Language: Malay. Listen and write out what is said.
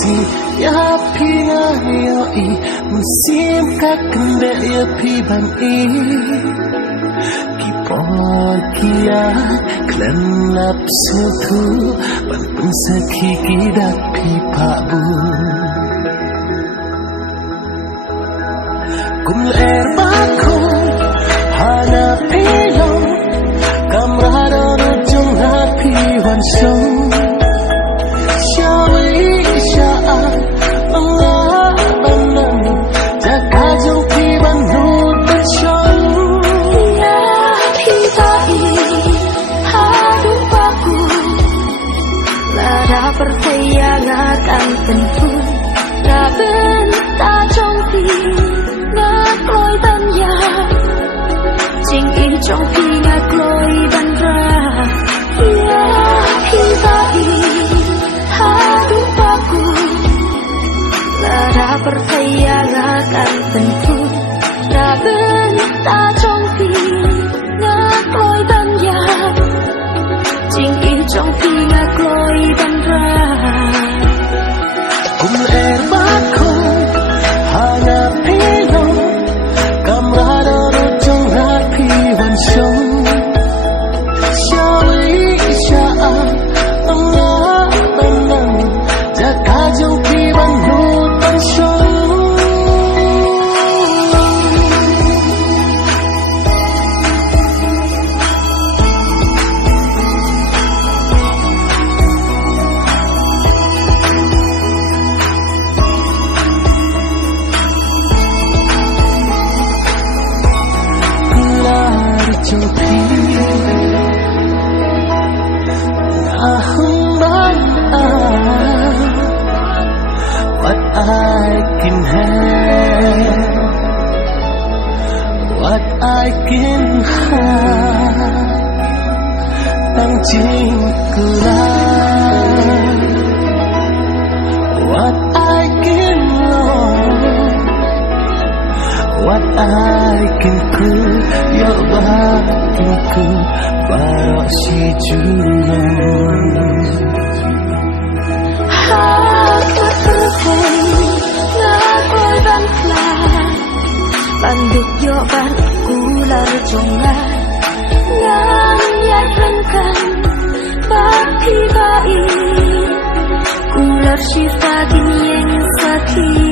si ya pi nga yo I musim ka kende ya pi ban I kipor kia klenap setu ban pensaki kidak pi pak bu kum er bako hana pilo kamrado jong happy one show percayakan tentu Raben ta trong phi ngạc lối ban ya Chính ý trong phi ngạc lối ban ra Ya hi ta I hadu aku Lara percayakan tentu Raben ta trong phi ngạc lối ban ya Chính ý trong phi ngạc lối ban ra kum er bako hana pilo kamrado jong happy one show shawi sha Allah banang jaga jong pi ban hut ban show What I can have, what I can have, tang chinh kulai. What I can love, what I can cool, your batin ko para si juran. Banduk yo ban ular jongan Ngan ya rengkan Baki bai Ular sifat yang sakit